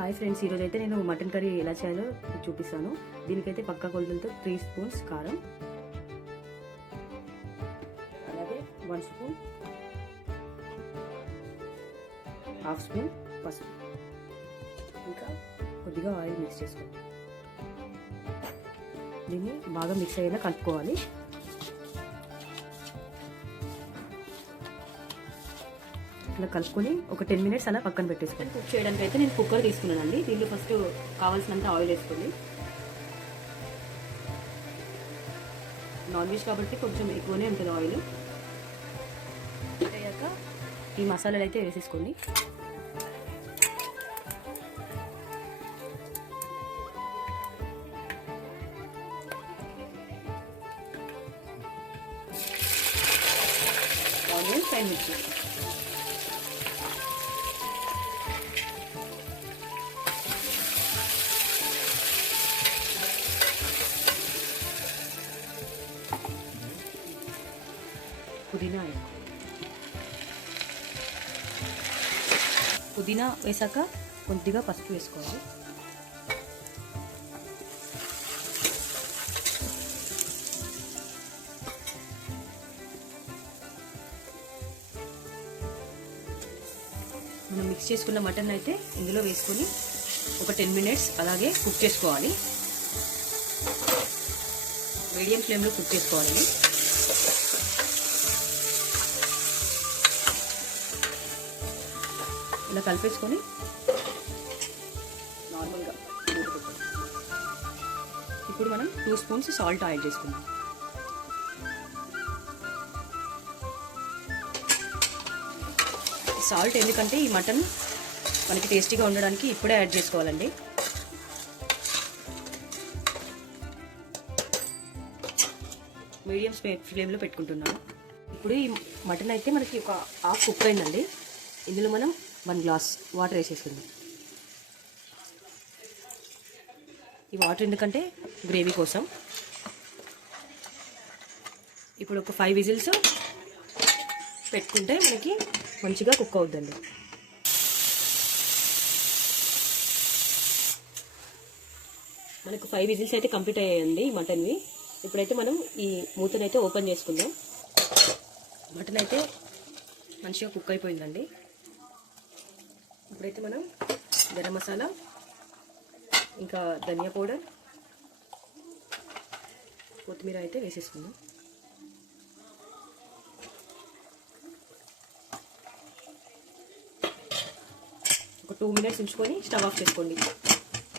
Hi friends, ఈరోజు అయితే నేను మటన్ కర్రీ ఎలా చేయాలో చూపిస్తాను. దీనికైతే పక్కా కొలతలతో 3 స్పూన్స్ కారం, అలాగే 1 స్పూన్, హాఫ్ స్పూన్ పసుపు, ఇంకా కొద్దిగా ఆయిల్ మిక్స్ చేసుకోవాలి. దీన్ని బాగా మిక్స్ అయ్యేలా కలుపుకోవాలి. ఇలా కలుపుకొని ఒక 10 మినిట్స్ అలా పక్కన పెట్టేసుకోండి. కుక్ చేయడానికి అయితే నేను కుక్కర్ తీసుకున్నానండి. దీనిలో ఫస్ట్ కావాల్సినంత ఆయిల్ వేసుకోండి. నాన్ వెజ్ కాబట్టి కొంచెం ఎక్కువనే ఉంటుంది ఆయిల్. అయ్యాక ఈ మసాలాలు అయితే వేసేసుకోండి. ఆనియన్ ఫ్రై మిర్చి, పుదీనా వేసాక కొద్దిగా పసుపు వేసుకోవాలి. మనం మిక్స్ చేసుకున్న మటన్ అయితే ఇందులో వేసుకొని ఒక 10 మినిట్స్ అలాగే కుక్ చేసుకోవాలి. మీడియం ఫ్లేమ్లో కుక్ చేసుకోవాలి. ఇలా కలిపేసుకొని నార్మల్గా ఇప్పుడు మనం 2 స్పూన్స్ సాల్ట్ యాడ్ చేసుకుందాం. సాల్ట్ ఎందుకంటే ఈ మటన్ మనకి టేస్టీగా ఉండడానికి ఇప్పుడే యాడ్ చేసుకోవాలండి. మీడియం ఫ్లేమ్లో పెట్టుకుంటున్నాను. ఇప్పుడు ఈ మటన్ అయితే మనకి ఒక హాఫ్ కుక్ అయిందండి. ఇందులో మనం 1 గ్లాస్ వాటర్ వేసేసుకుందాం. ఈ వాటర్ ఎందుకంటే గ్రేవీ కోసం. ఇప్పుడు ఒక 5 విజిల్స్ పెట్టుకుంటే మనకి మంచిగా కుక్ అవుతుందండి. మనకు 5 విజిల్స్ అయితే కంప్లీట్ అయ్యాయండి ఈ మటన్వి. ఇప్పుడైతే మనం ఈ మూతను అయితే ఓపెన్ చేసుకుందాం. మటన్ అయితే మంచిగా కుక్ అయిపోయిందండి. ఇప్పుడైతే మనం గరం మసాలా, ఇంకా ధనియా పౌడర్, కొత్తిమీర అయితే వేసేసుకుందాం. ఒక 2 మినిట్స్ ఉంచుకొని స్టవ్ ఆఫ్ చేసుకోండి.